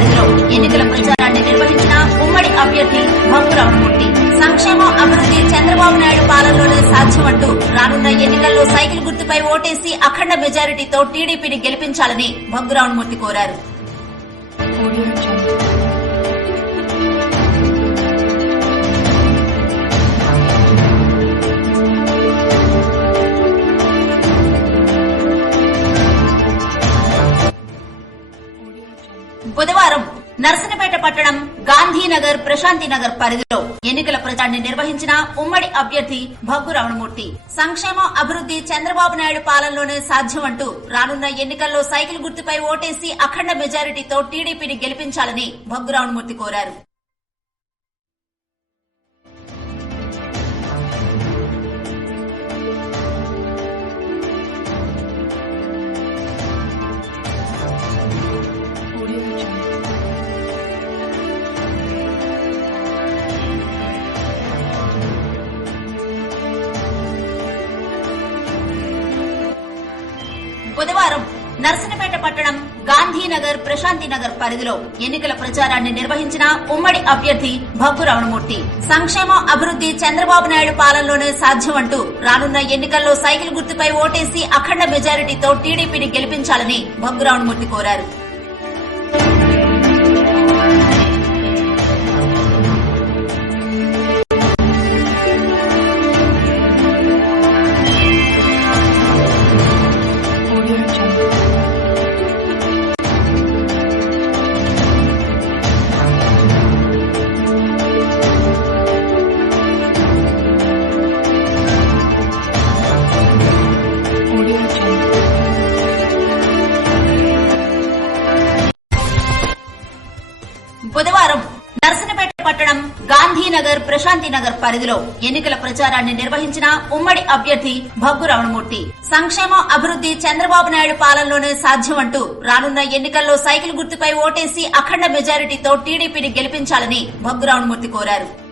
పరిధిలో ఎన్నికల ప్రచారాన్ని నిర్వహించిన ఉమ్మడి అభ్యర్థి భంగురామమూర్తి సంక్షేమం అభివృద్ధి చంద్రబాబు నాయుడు పాలనలోనే సాధ్యమంటూ రానున్న ఎన్నికల్లో సైకిల్ గుర్తుపై ఓటేసి అఖండ మెజారిటీతో టీడీపీని గెలిపించాలని భంగు రమణమూర్తి కోరారు బుధవారం నర్సనపేట పట్టణం గాంధీనగర్ ప్రశాంతినగర్ పరిధిలో ఎన్నికల ప్రచారాన్ని నిర్వహించిన ఉమ్మడి అభ్యర్థి భగ్గు రమణమూర్తి. సంక్షేమం అభివృద్ధి చంద్రబాబు నాయుడు పాలనలోనే సాధ్యమంటూ రానున్న ఎన్నికల్లో సైకిల్ గుర్తుపై ఓటేసి అఖండ మెజారిటీతో టీడీపీని గెలిపించాలని భగ్గు రమణమూర్తి కోరారు. బుధవారం నర్సనపేట పట్టణం గాంధీనగర్ ప్రశాంతినగర్ పరిధిలో ఎన్నికల ప్రచారాన్ని నిర్వహించిన ఉమ్మడి అభ్యర్థి భగ్గు రమణమూర్తి. సంక్షేమం అభివృద్ధి చంద్రబాబు నాయుడు పాలనలోనే సాధ్యమంటూ రానున్న ఎన్నికల్లో సైకిల్ గుర్తుపై ఓటేసి అఖండ మెజారిటీతో టీడీపీని గెలిపించాలని భగ్గు రమణమూర్తి కోరారు. పట్టణం గాంధీనగర్ ప్రశాంతి నగర్ పరిధిలో ఎన్నికల ప్రచారాన్ని నిర్వహించిన ఉమ్మడి అభ్యర్థి భగ్గు రమణమూర్తి. సంక్షేమం అభివృద్ధి చంద్రబాబు నాయుడు పాలనలోనే సాధ్యమంటూ రానున్న ఎన్నికల్లో సైకిల్ గుర్తుపై ఓటేసి అఖండ మెజారిటీతో టీడీపీని గెలిపించాలని భగ్గు రమణమూర్తి కోరారు.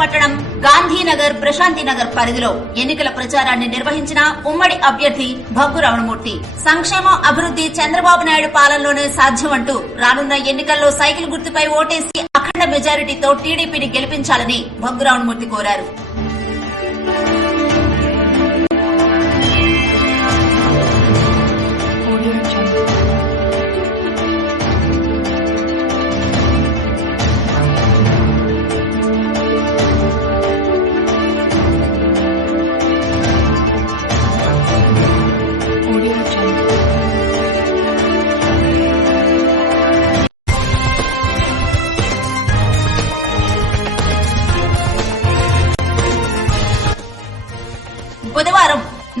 పట్టణం గాంధీనగర్ ప్రశాంతినగర్ పరిధిలో ఎన్నికల ప్రచారాన్ని నిర్వహించిన ఉమ్మడి అభ్యర్థి భగ్గు రమణమూర్తి. సంక్షేమం అభివృద్ధి చంద్రబాబు నాయుడు పాలనలోనే సాధ్యమంటూ రానున్న ఎన్నికల్లో సైకిల్ గుర్తుపై ఓటేసి అఖండ మెజారిటీతో టీడీపీని గెలిపించాలని భగ్గు రమణమూర్తి కోరారు.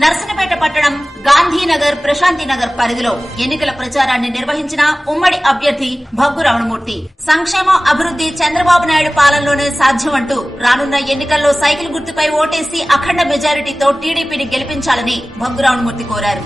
నర్సనపేట పట్టణం గాంధీనగర్ ప్రశాంతినగర్ పరిధిలో ఎన్నికల ప్రచారాన్ని నిర్వహించిన ఉమ్మడి అభ్యర్థి భగ్గు రమణమూర్తి సంక్షేమం అభివృద్ధి చంద్రబాబు నాయుడు పాలనలోనే సాధ్యమంటూ రానున్న ఎన్నికల్లో సైకిల్ గుర్తుపై ఓటేసి అఖండ మెజారిటీతో టీడీపీని గెలిపించాలని భగ్గు రమణమూర్తి కోరారు.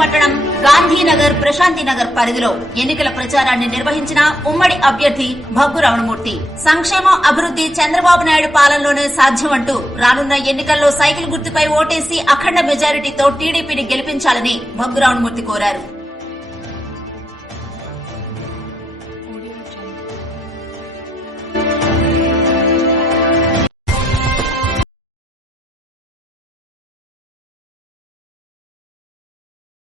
పట్టణం గాంధీనగర్ ప్రశాంతినగర్ పరిధిలో ఎన్నికల ప్రచారాన్ని నిర్వహించిన ఉమ్మడి అభ్యర్థి భగ్గు రమణమూర్తి. సంక్షేమం అభివృద్ధి చంద్రబాబు నాయుడు పాలనలోనే సాధ్యమంటూ రానున్న ఎన్నికల్లో సైకిల్ గుర్తుపై ఓటేసి అఖండ మెజారిటీతో టీడీపీని గెలిపించాలని భగ్గు రమణమూర్తి కోరారు.